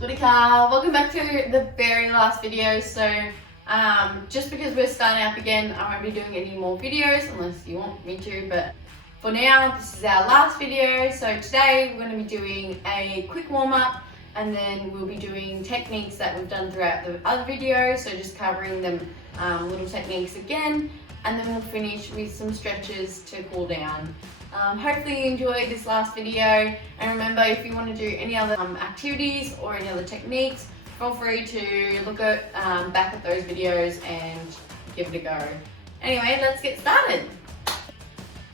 Welcome back to the very last video. So just because we're starting up again, I won't be doing any more videos unless you want me to, but for now this is our last video. So today we're going to be doing a quick warm-up, and then we'll be doing techniques that we've done throughout the other videos, so just covering them little techniques again, and then we'll finish with some stretches to cool down. Hopefully you enjoyed this last video, and remember, if you want to do any other activities or any other techniques, feel free to look at back at those videos and give it a go. Anyway, let's get started.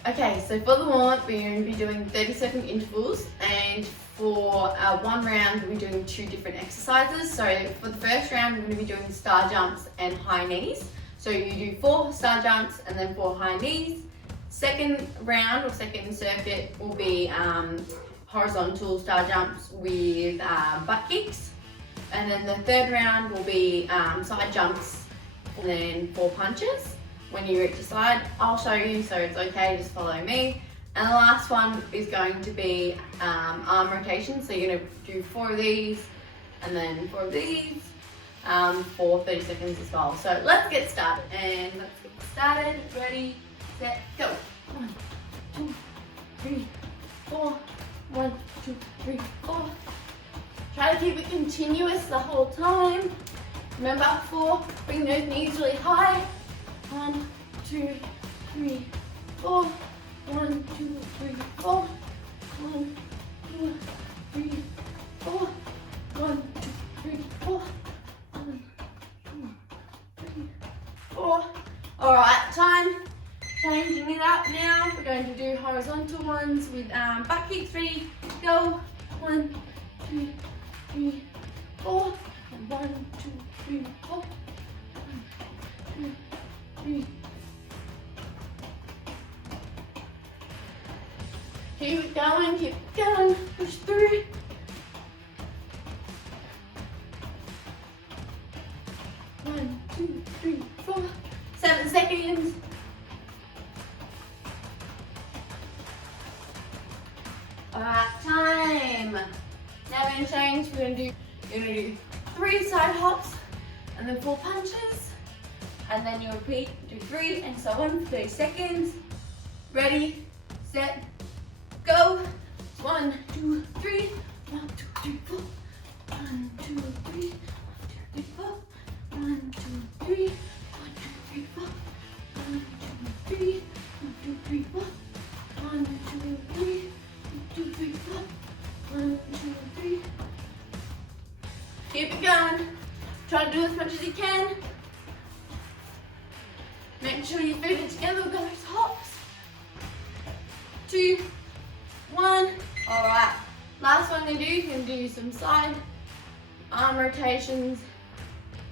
Okay, so for the warm-up we're going to be doing 30-second intervals, and for one round we'll be doing two different exercises. So for the first round we're going to be doing star jumps and high knees. So you do 4 star jumps and then 4 high knees. Second round or second circuit will be horizontal star jumps with butt kicks, and then the third round will be side jumps and then 4 punches. When you reach the side, I'll show you, so it's okay, just follow me. And the last one is going to be arm rotation, so you're going to do 4 of these and then 4 of these for 30 seconds as well. So let's get started, ready, set, go. 1, 2, 3, 4. 1, 2, 3, 4. Try to keep it continuous the whole time. Remember, 4, bring those knees really high. 1, 2, 3, 4. 1, 2, 3, 4. 1, 2, 3, 4. 1, 2, 3, 4. 1, 2, 3, 4. Alright, time. Changing it up now. We're going to do horizontal ones with butt kicks. Ready? Go. 1, 2, 3, 4. 1, 2, 3, 4. 1, 2, 3. Keep it going, keep it going. Push through. 1, 2, 3, 4. 7 seconds. Alright, time. Now we're going to change. You're going to do 3 side hops and then 4 punches, and then you repeat, do 3 and so on for 30 seconds. Ready, set, go. 1, 2, 3. 1, 2, 3, 4. 1, 2, 3. 1, 2, 3, 4. 1, 2, 3. 1, 2, 3, 4. 1, 2, 3. 1, 2, 3, 4. 1, 2, 3. 2, 3, 4. 1, 2, 3. Keep it going. Try to do as much as you can. Make sure your feet are together with those hops. 2, 1. Alright. Last one to do, you can do some side arm rotations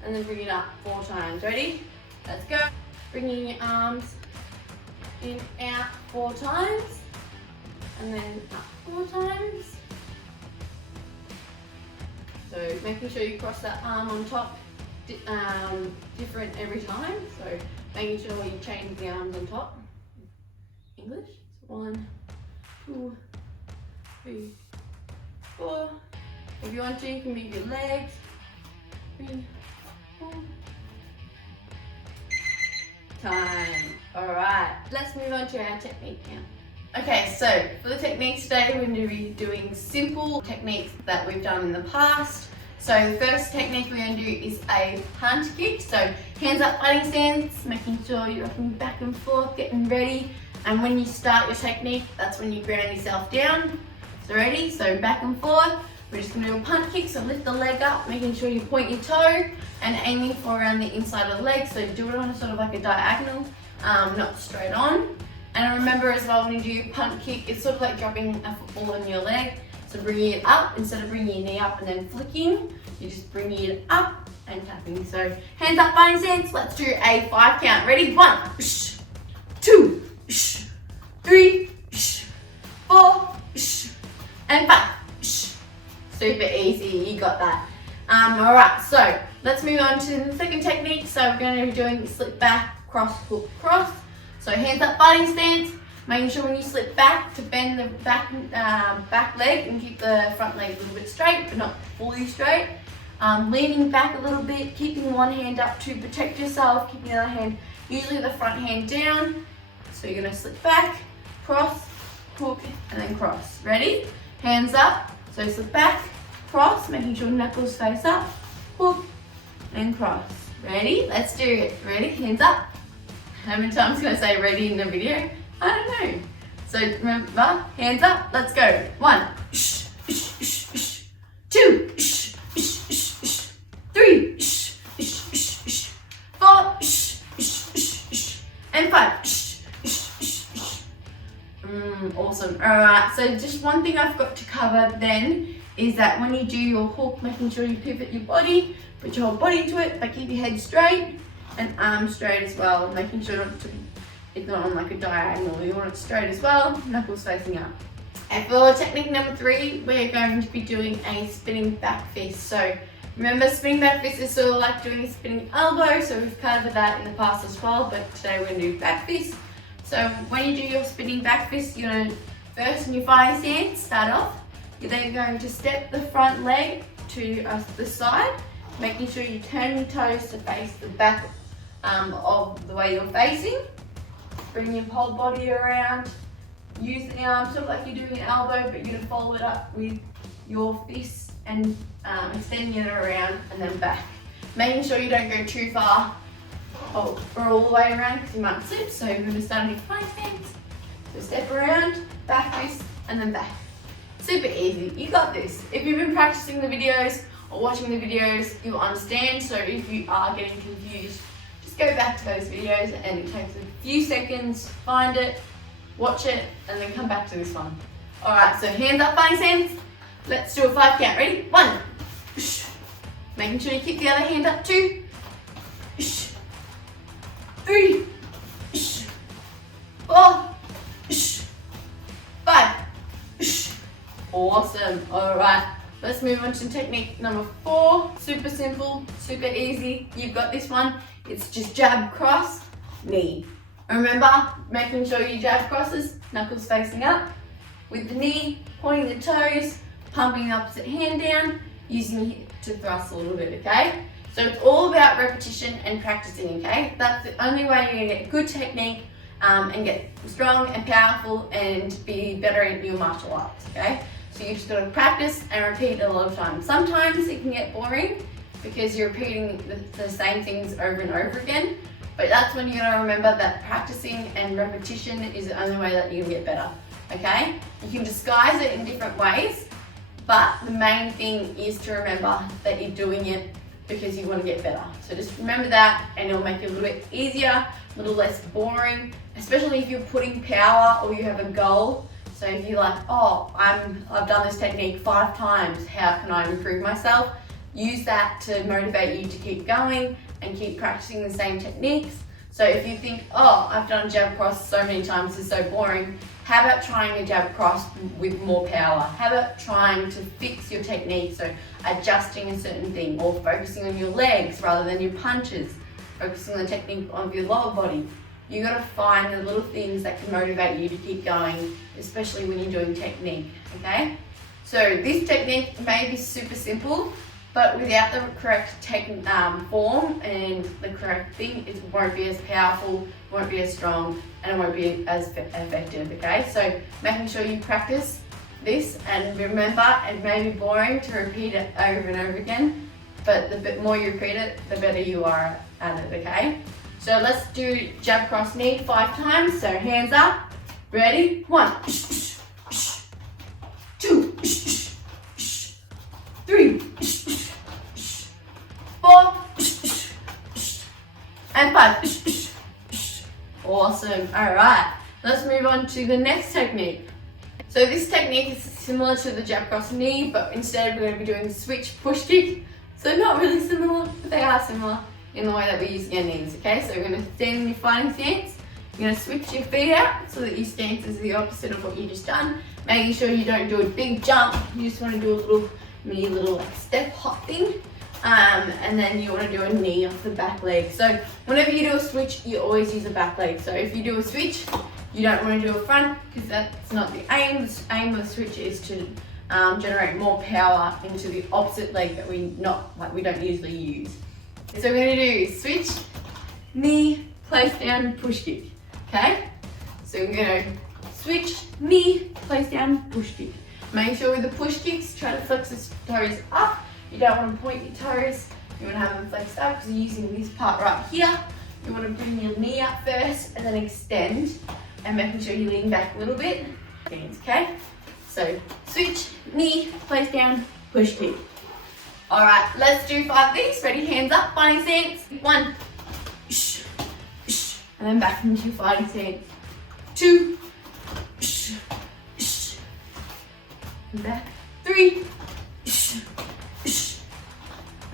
and then bring it up 4 times. Ready? Let's go. Bringing your arms in, out 4 times. And then up 4 times. So making sure you cross that arm on top, different every time. So making sure you change the arms on top. English. So 1, 2, 3, 4. If you want to, you can move your legs. 3, 4. Time. Alright, let's move on to our technique now. Okay, so for the techniques today, we're going to be doing simple techniques that we've done in the past. So the first technique we're going to do is a punt kick. So hands up fighting stance, making sure you're rocking back and forth, getting ready. And when you start your technique, that's when you ground yourself down. So ready? So back and forth. We're just going to do a punt kick, so lift the leg up, making sure you point your toe and aiming for around the inside of the leg. So do it on a sort of like a diagonal, not straight on. And remember as well, when you do your punt kick, it's sort of like dropping a football on your leg. So bringing it up, instead of bringing your knee up and then flicking, you're just bringing it up and tapping. So hands up fighting stance, let's do a 5 count. Ready? 1, 2, 3, 4, and 5. Super easy, you got that. Alright, so let's move on to the second technique. So we're going to be doing slip back, cross, hook, cross. So hands up fighting stance, Making sure when you slip back to bend the back leg and keep the front leg a little bit straight, but not fully straight. Leaning back a little bit, keeping one hand up to protect yourself, keeping the other hand, usually the front hand down. So you're gonna slip back, cross, hook, and then cross. Ready? Hands up. So slip back, cross, making sure knuckles face up, hook, and cross. Ready? Let's do it. Ready? Hands up. How many times can I say ready in the video? I don't know. So remember, hands up. Let's go. 1, 2, 3, 4, and 5. Awesome. Alright, so just one thing I've got to cover then is that when you do your hook, making sure you pivot your body, put your whole body into it, but keep your head straight and arms straight as well, making sure it's not on like a diagonal. You want it straight as well, knuckles facing up. And for technique number 3, we're going to be doing a spinning back fist. So remember, spinning back fist is sort of like doing a spinning elbow, so we've covered that in the past as well, but today we're going to do back fist. So when you do your spinning back fist, you're going to, first in your fighting stance, start off. You're then going to step the front leg to the side, making sure you turn your toes to face the back of the way you're facing. Bring your whole body around. Use the arm sort of like you're doing an elbow, but you're going to follow it up with your fist and extending it around and then back. Making sure you don't go too far or all the way around because you might slip. So you're going to start in your fighting stance. So step around, back fist, and then back. Super easy. You got this. If you've been practicing the videos or watching the videos, you'll understand. So if you are getting confused, just go back to those videos and it takes a few seconds, find it, watch it, and then come back to this one. Alright, so hands up, fighting stance. Let's do a 5 count. Ready? 1. Making sure you keep the other hand up. 2. 3. 4. 5. Awesome. Alright, let's move on to technique number 4. Super simple, super easy. You've got this one. It's just jab, cross, knee. Remember, making sure you jab crosses, knuckles facing up. With the knee, pointing the toes, pumping the opposite hand down, using it to thrust a little bit, okay? So it's all about repetition and practicing, okay? That's the only way you're gonna get good technique and get strong and powerful and be better at your martial arts, okay? So you just gotta practice and repeat a lot of times. Sometimes it can get boring because you're repeating the same things over and over again, but that's when you're gonna remember that practicing and repetition is the only way that you can get better, okay? You can disguise it in different ways, but the main thing is to remember that you're doing it because you want to get better. So just remember that and it'll make it a little bit easier, a little less boring, especially if you're putting power or you have a goal. So if you're like, oh, I've done this technique 5 times, how can I improve myself? Use that to motivate you to keep going and keep practicing the same techniques. So if you think, oh, I've done jab cross so many times, it's so boring, how about trying a jab cross with more power? How about trying to fix your technique, so adjusting a certain thing or focusing on your legs rather than your punches, focusing on the technique of your lower body. You gotta find the little things that can motivate you to keep going, especially when you're doing technique, okay? So this technique may be super simple, but without the correct form and the correct thing, it won't be as powerful, won't be as strong, and it won't be as effective, okay? So making sure you practice this and remember, it may be boring to repeat it over and over again, but the bit more you repeat it, the better you are at it, okay? So let's do jab cross knee 5 times, so hands up, ready? 1, 2, 3, 4, and 5. Awesome. Alright, let's move on to the next technique. So this technique is similar to the jab cross knee, but instead we're going to be doing the switch push kick. So not really similar, but they are similar in the way that we're using our knees, okay? So we're going to stand in your fighting stance. You're going to switch your feet out so that your stance is the opposite of what you just done. Making sure you don't do a big jump, you just want to do a little like step hop thing. And then you want to do a knee off the back leg. So whenever you do a switch, you always use a back leg. So if you do a switch, You don't want to do a front because that's not the aim. The aim of the switch is to generate more power into the opposite leg that we don't usually use. So we're going to do switch, knee, place down, push kick. Okay? So we're going to switch, knee, place down, push kick. Make sure with the push kicks, try to flex the toes up. You don't want to point your toes. You want to have them flexed up because you're using this part right here. You want to bring your knee up first and then extend and making sure you lean back a little bit. Okay? So switch, knee, place down, push kick. Alright, let's do 5 of these. Ready? Hands up, fighting stance. 1, and then back into fighting stance. 2, and back. 3,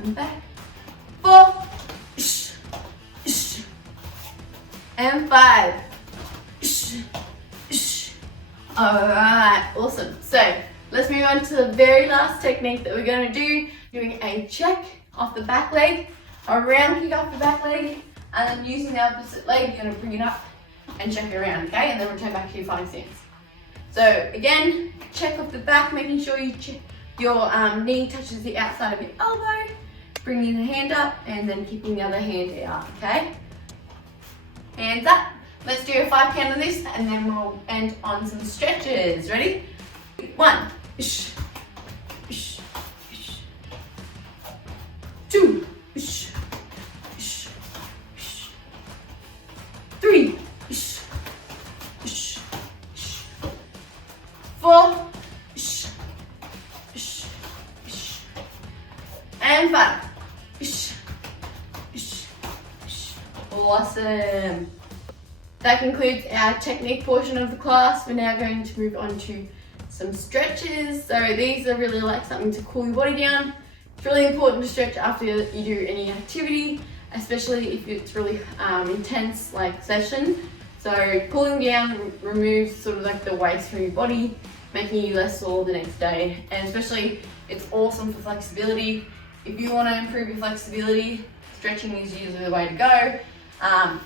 and back. 4, and 5. Alright, awesome. So let's move on to the very last technique that we're going to do. Doing a check off the back leg, a round kick off the back leg, and then using the opposite leg, you're going to bring it up and check it around, okay? And then return back to your fighting stance. So again, check off the back, making sure your knee touches the outside of your elbow, bringing the hand up, and then keeping the other hand out, okay? Hands up. Let's do a 5 count on this, and then we'll end on some stretches. Ready? 1, 2, 3, 4, and 5. Awesome. That concludes our technique portion of the class. We're now going to move on to some stretches. So these are really like something to cool your body down. It's really important to stretch after you do any activity, especially if it's really intense like session. So cooling down removes sort of like the waste from your body, making you less sore the next day. And especially it's awesome for flexibility. If you want to improve your flexibility, stretching is usually the way to go.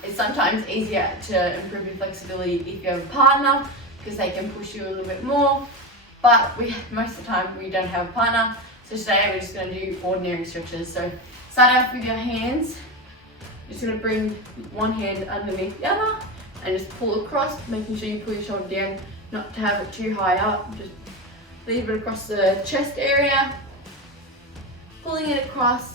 It's sometimes easier to improve your flexibility if you have a partner because they can push you a little bit more, but most of the time we don't have a partner. So today we're just going to do ordinary stretches. So start off with your hands. You're just going to bring one hand underneath the other and just pull across, making sure you pull your shoulder down, not to have it too high up. Just leave it across the chest area, pulling it across.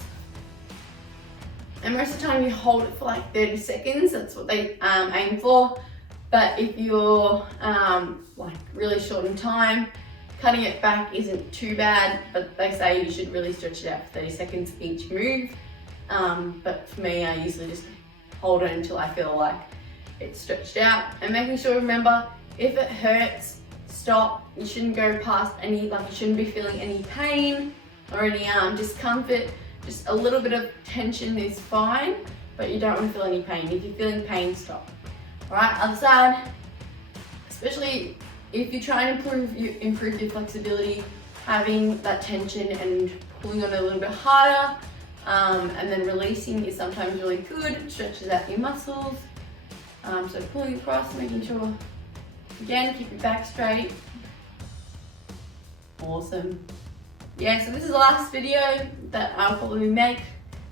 And most of the time you hold it for like 30 seconds, that's what they aim for. But if you're like really short in time, cutting it back isn't too bad, but they say you should really stretch it out for 30 seconds each move. But for me, I usually just hold it until I feel like it's stretched out. And making sure, remember, if it hurts, stop. You shouldn't go past any, you shouldn't be feeling any pain or any discomfort. Just a little bit of tension is fine, but you don't want to feel any pain. If you're feeling pain, stop. Alright, other side. Especially if you're trying to improve your flexibility, having that tension and pulling on it a little bit harder, and then releasing is sometimes really good. It stretches out your muscles. So pulling across, making sure, again, keep your back straight. Awesome. Yeah, so this is the last video that I'll probably make,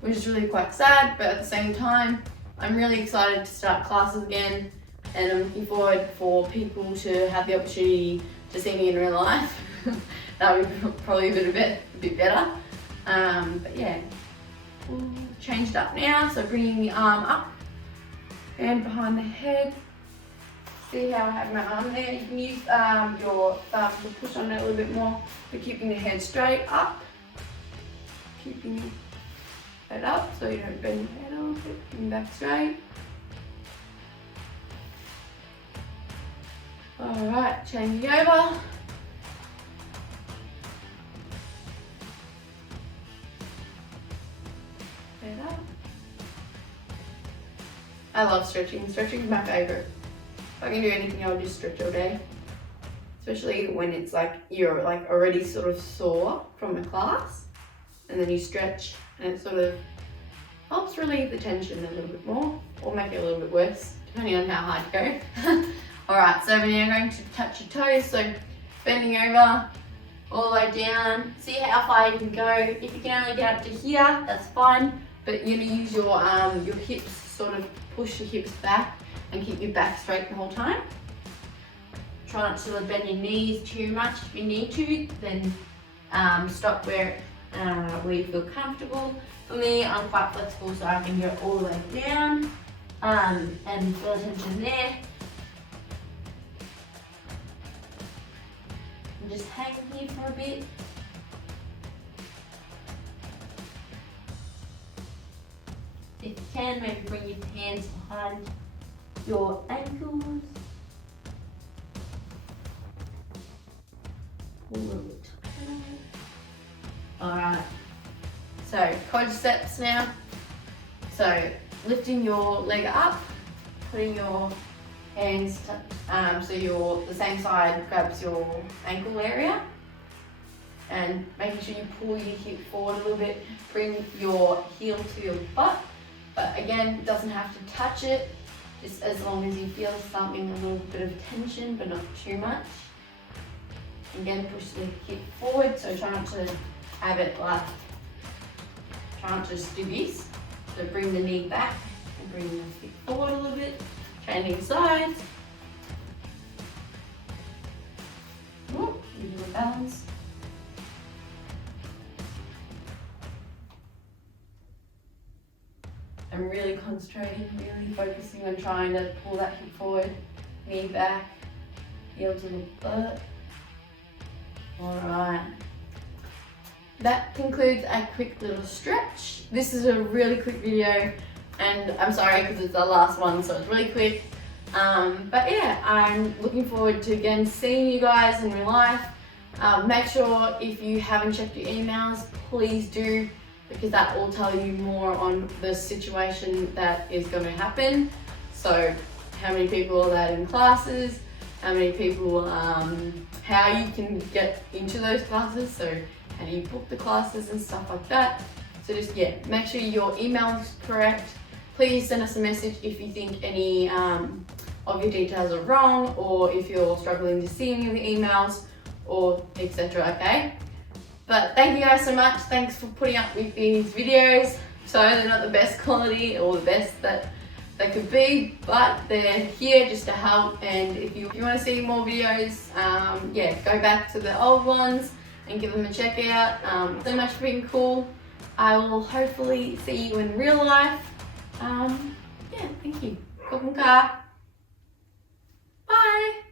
which is really quite sad, but at the same time, I'm really excited to start classes again, and I'm looking forward for people to have the opportunity to see me in real life. That would be probably a bit better. But yeah, we'll change it up now. So bringing the arm up and behind the head. See how I have my arm there? You can use your thumb to push on it a little bit more, but keeping the head straight up. Keeping your head up so you don't bend your head off, keeping back straight. Alright, changing over. Head up. I love stretching. Stretching is my favourite. If I can do anything, I'll just stretch all day. Especially when it's like you're like already sort of sore from a class, and then you stretch, and it sort of helps relieve the tension a little bit more, or make it a little bit worse, depending on how hard you go. Alright, so we're now going to touch your toes, so bending over all the way down. See how far you can go. If you can only get up to here, that's fine, but you're going to use your hips, sort of push your hips back and keep your back straight the whole time. Try not to bend your knees too much. If you need to, then stop where you feel comfortable. For me, I'm quite flexible, so I can go all the way down and feel tension there. And just hang here for a bit. If you can, maybe bring your hands behind your ankles. Alright, so quadriceps now. So lifting your leg up, putting your hands so the same side grabs your ankle area, and making sure you pull your hip forward a little bit. Bring your heel to your butt, but again, doesn't have to touch it, just as long as you feel something, a little bit of tension, but not too much. Again, push the hip forward, so try not to have it like, try not to just do this. So bring the knee back and bring the hip forward a little bit, changing sides. Ooh, give you a balance. I'm really concentrating, really focusing on trying to pull that hip forward, knee back, heel to the butt. Alright, that concludes a quick little stretch. This is a really quick video, and I'm sorry because it's the last one, so it's really quick. But yeah, I'm looking forward to again seeing you guys in real life. Make sure if you haven't checked your emails, please do, because that will tell you more on the situation that is going to happen. So how many people are there in classes, how many people, how you can get into those classes, so how do you book the classes and stuff like that. So just, yeah, make sure your email is correct. Please send us a message if you think any of your details are wrong, or if you're struggling to see any of the emails, or etc. Okay? But thank you guys so much. Thanks for putting up with these videos. So they're not the best quality or the best that they could be, but they're here just to help. And if you want to see more videos, yeah, go back to the old ones and give them a check out. So much for being cool. I will hopefully see you in real life. Yeah, thank you. Bye.